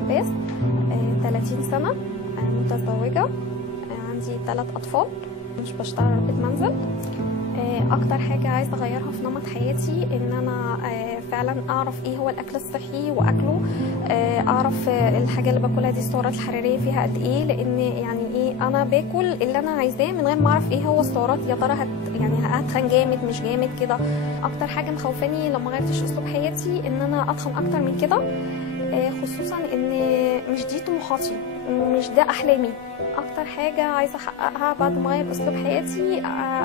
عباس، 30 سنة، متزوجة، عندي 3 أطفال، مش بشتغل ربة منزل. أكتر حاجة عايزة أغيرها في نمط حياتي إن أنا فعلا أعرف إيه هو الأكل الصحي وأكله، أعرف الحاجة اللي باكلها دي السعرات الحرارية فيها قد إيه، لأن يعني إيه أنا باكل اللي أنا عايزاه من غير ما أعرف إيه هو السعرات، يا ترى يعني هتخن جامد مش جامد كده. أكتر حاجة مخوفاني لما غيرتش أسلوب حياتي إن أنا أتخن أكتر من كده، خصوصا ان مش دي طموحاتي، مش ده احلامي. اكتر حاجه عايزه احققها بعد ما اغير اسلوب حياتي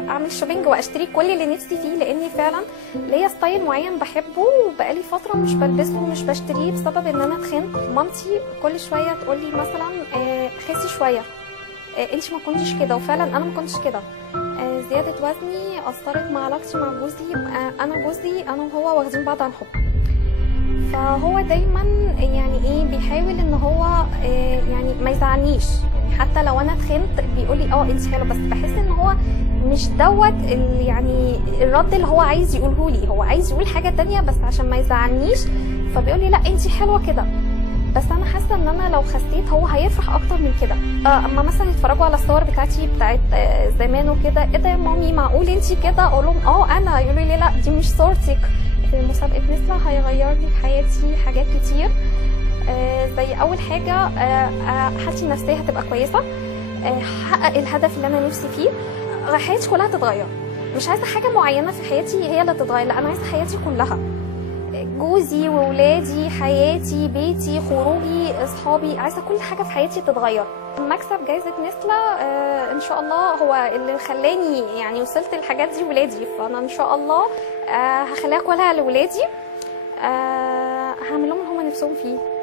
اعمل شوبينج واشتري كل اللي نفسي فيه، لاني فعلا ليا ستايل معين بحبه وبقالي فتره مش بلبسه ومش بشتريه بسبب ان انا اتخنت. مامتي كل شويه تقول لي مثلا خسي شويه، انت ما كنتيش كده، وفعلا انا ما كنتش كده. زياده وزني اثرت مع علاقتي مع جوزي، انا جوزي انا وهو واخدين بعض عن حب، فهو دايما يعني ايه بيحاول ان هو يعني ما يزعلنيش، يعني حتى لو انا اتخنت بيقول لي انت حلوه، بس بحس ان هو مش دوت يعني الرد اللي هو عايز يقوله لي، هو عايز يقول حاجه تانية بس عشان ما يزعلنيش، فبيقول لي لا انت حلوه كده. بس انا حاسه ان انا لو خسيت هو هيفرح اكتر من كده. اما مثلا يتفرجوا على الصور بتاعتي بتاعت زمان وكده، ايه ده يا مامي معقول انت كده؟ اقول لهم انا، يقولوا لي لا دي مش صورتك. مسابقة نسلة هيغير لي في حياتي حاجات كتير، زي أول حاجة حالتي النفسية هتبقى كويسة، هحقق الهدف اللي أنا نفسي فيه، حياتي كلها تتغير. مش عايزة حاجة معينة في حياتي هي اللي تتغير، لا أنا عايزة حياتي كلها، جوزي وولادي، حياتي، بيتي، خروجي، أصحابي، عايزة كل حاجة في حياتي تتغير. مكسب جائزة نسلة إن شاء الله هو اللي خلاني يعني وصلت للحاجات دي ولادي، فأنا إن شاء الله هخليها كلها لولادي، هعمل لهم اللي هم نفسهم فيه.